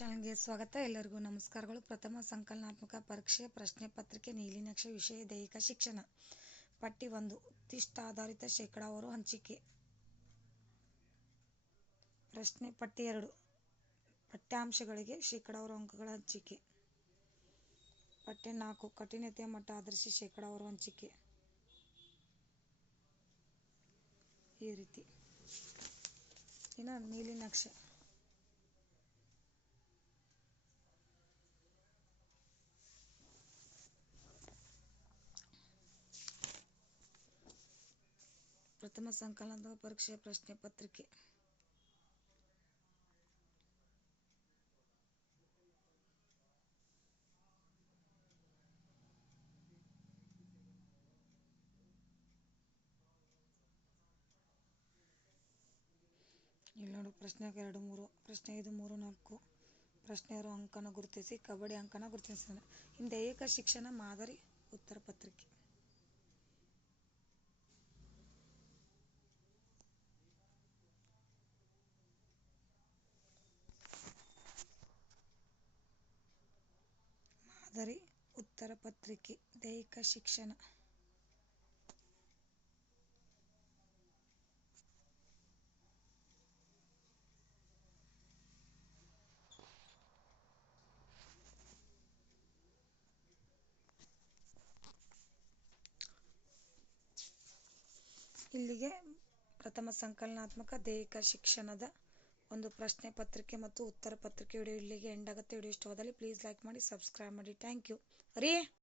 ಚಾನಲ್ಗೆ ಸ್ವಾಗತ. ಎಲ್ಲರಿಗೂ ನಮಸ್ಕಾರಗಳು. ಪ್ರಥಮ ಸಂಕಲನಾತ್ಮಕ ಪರೀಕ್ಷೆ ಪ್ರಶ್ನೆ ಪತ್ರಿಕೆ ನೀಲಿನಕ್ಷೆ. ವಿಷಯ ದೈಹಿಕ ಶಿಕ್ಷಣ. ಪಟ್ಟಿ 1 ಉತ್ತಿಷ್ಟ ಆಧಾರಿತ ಶೇಕಡಾವಾರು ಹಂಚಿಕೆ. ಪ್ರಶ್ನೆ ಪಟ್ಟಿ 2 ಪಠ್ಯಾಂಶಗಳಿಗೆ ಶೇಕಡಾವಾರು ಅಂಕಗಳ ಹಂಚಿಕೆ. ಪಠ್ಯ 4 ಕಠಿಣತೆಯ ಮಟ್ಟ ಆಧರಿಸಿ ಶೇಕಡಾವಾರು ಹಂಚಿಕೆ. ಈ ರೀತಿ ಇನ್ನು ನೀಲಿನಕ್ಷೆ. ಪ್ರಥಮ ಸಂಕಲನಾತ್ಮಕ ಪರೀಕ್ಷೆಯ ಪ್ರಶ್ನೆ ಪತ್ರಿಕೆ. ಇಲ್ಲಿ ನೋಡು, ಪ್ರಶ್ನೆ 2 3, ಪ್ರಶ್ನೆ 5 3 4, ಪ್ರಶ್ನೆ 6 ಅಂಕನ ಗುರುತಿಸಿ, ಕಬಡ್ಡಿ ಅಂಕನ ಗುರುತಿಸಿದ. ಇನ್ನು ದೈಹಿಕ ಶಿಕ್ಷಣ ಮಾದರಿ ಉತ್ತರ ಪತ್ರಿಕೆ. ಮಾದರಿ ಉತ್ತರ ಪತ್ರಿಕೆ ದೈಹಿಕ ಶಿಕ್ಷಣ. ಇಲ್ಲಿಗೆ ಪ್ರಥಮ ಸಂಕಲನಾತ್ಮಕ ದೈಹಿಕ ಶಿಕ್ಷಣದ ಒಂದು ಪ್ರಶ್ನೆ ಪತ್ರಿಕೆ ಮತ್ತು ಉತ್ತರ ಪತ್ರಿಕೆ ವಿಡಿಯೋ ಇಲ್ಲಿಗೆ ಎಂಡ್ ಆಗುತ್ತೆ. ವಿಡಿಯೋ ಇಷ್ಟವಾದಲ್ಲಿ ಪ್ಲೀಸ್ ಲೈಕ್ ಮಾಡಿ, ಸಬ್ಸ್ಕ್ರೈಬ್ ಮಾಡಿ. Thank you.